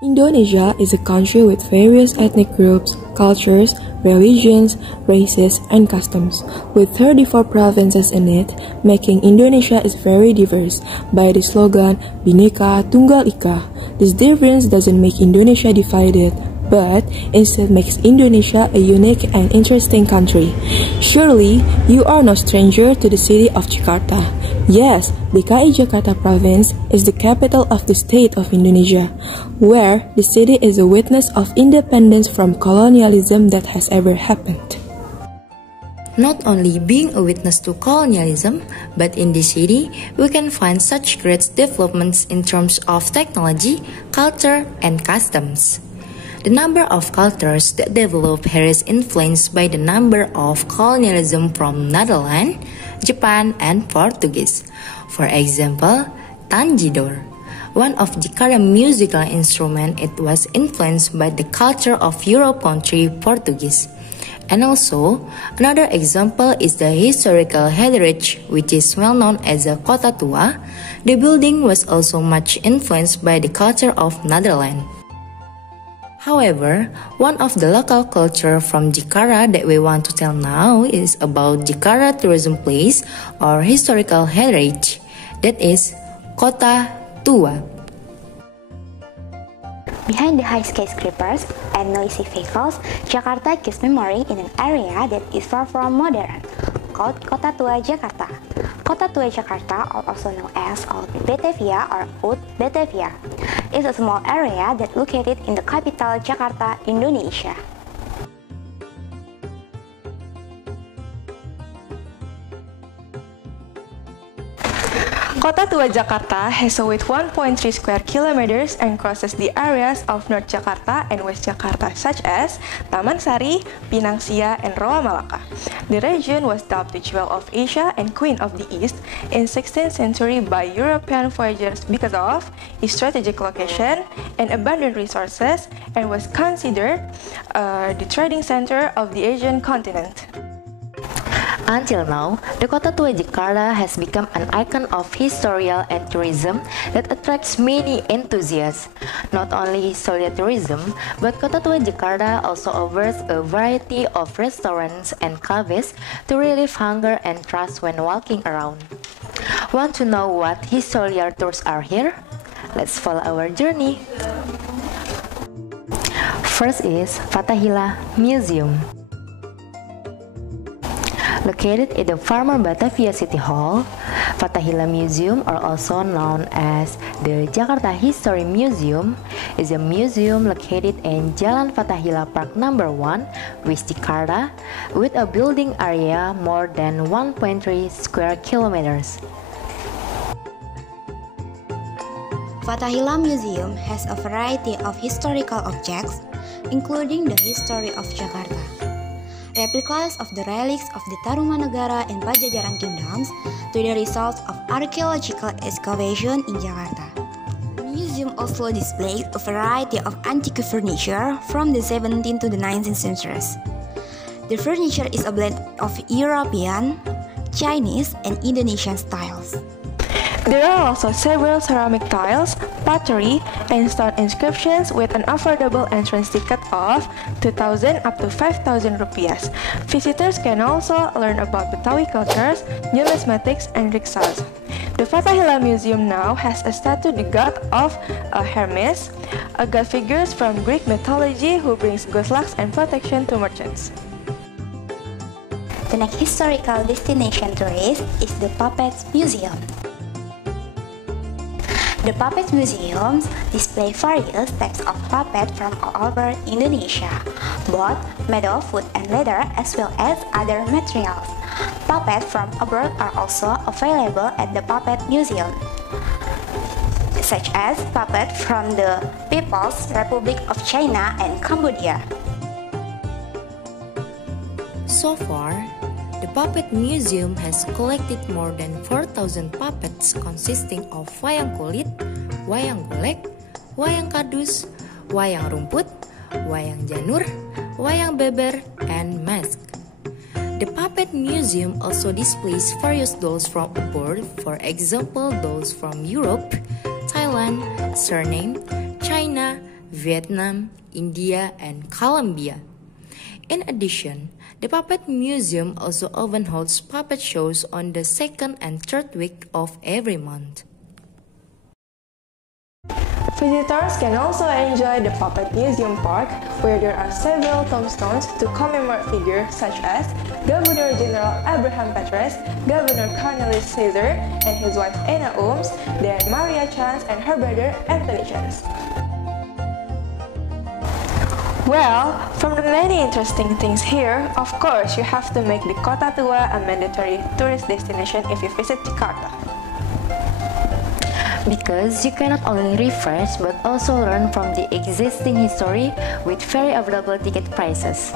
Indonesia is a country with various ethnic groups, cultures, religions, races, and customs, with 34 provinces in it, making Indonesia is very diverse. By the slogan, Bhinneka Tunggal Ika, this difference doesn't make Indonesia divided, but instead makes Indonesia a unique and interesting country. Surely, you are no stranger to the city of Jakarta. Yes, DKI Jakarta province is the capital of the state of Indonesia, where the city is a witness of independence from colonialism that has ever happened. Not only being a witness to colonialism, but in this city, we can find such great developments in terms of technology, culture, and customs. The number of cultures that develop here is influenced by the number of colonialism from Netherlands, Japan, and Portuguese. For example, Tanjidor, one of Jakarta musical instrument, it was influenced by the culture of Europe country Portuguese. And also, another example is the historical heritage, which is well known as the Kota Tua. The building was also much influenced by the culture of Netherlands. However, one of the local culture from Jakarta that we want to tell now is about Jakarta Tourism Place or Historical Heritage, that is Kota Tua. Behind the high skyscrapers and noisy vehicles, Jakarta gives memory in an area that is far from modern, called Kota Tua Jakarta. Kota Tua Jakarta, also known as Old Batavia or Oud Batavia, is a small area that located in the capital Jakarta, Indonesia. Kota Tua Jakarta has a width 1.3 square kilometers and crosses the areas of North Jakarta and West Jakarta, such as Taman Sari, Pinang Sia, and Roa Malaka. The region was dubbed the Jewel of Asia and Queen of the East in 16th century by European voyagers because of its strategic location and abundant resources, and was considered the trading center of the Asian continent. Until now, the Kota Tua Jakarta has become an icon of historical and tourism that attracts many enthusiasts. Not only historical tourism, but Kota Tua Jakarta also offers a variety of restaurants and cafes to relieve hunger and thirst when walking around. Want to know what historical tours are here? Let's follow our journey. First is Fathahillah Museum. Located at the former Batavia City Hall, Fathahillah Museum, or also known as the Jakarta History Museum, is a museum located in Jalan Fathahillah Park No. 1, West Jakarta, with a building area more than 1.3 square kilometers. Fathahillah Museum has a variety of historical objects, including the history of Jakarta, replicas of the relics of the Tarumanegara and Pajajaran kingdoms, to the results of archaeological excavation in Jakarta. The museum also displays a variety of antique furniture from the 17th to the 19th centuries. The furniture is a blend of European, Chinese, and Indonesian styles. There are also several ceramic tiles, pottery, and stone inscriptions with an affordable entrance ticket of 2,000 up to 5,000 rupiahs. Visitors can also learn about Betawi cultures, numismatics, and rickshaws. The Fathahillah Museum now has a statue the god of Hermes, a god figure from Greek mythology who brings good luck and protection to merchants. The next historical destination tourist is the Puppets Museum. The Puppet Museums display various types of puppets from all over Indonesia, both made of wood and leather as well as other materials. Puppets from abroad are also available at the Puppet Museum, such as puppets from the People's Republic of China and Cambodia. So far, the Puppet Museum has collected more than 4,000 puppets consisting of wayang kulit, wayang golek, wayang kardus, wayang rumput, wayang janur, wayang beber, and mask. The Puppet Museum also displays various dolls from abroad, for example dolls from Europe, Thailand, Suriname, China, Vietnam, India, and Colombia. In addition, the Puppet Museum also often holds puppet shows on the second and third week of every month. Visitors can also enjoy the Puppet Museum Park, where there are several tombstones to commemorate figures such as Governor General Abraham Petraeus, Governor Cornelius Caesar and his wife Anna Ooms, then Maria Chance and her brother Anthony Chance. Well, from the many interesting things here, of course you have to make the Kota Tua a mandatory tourist destination if you visit Jakarta. Because you cannot only refresh but also learn from the existing history with very affordable ticket prices.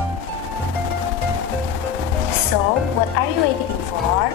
So, what are you waiting for?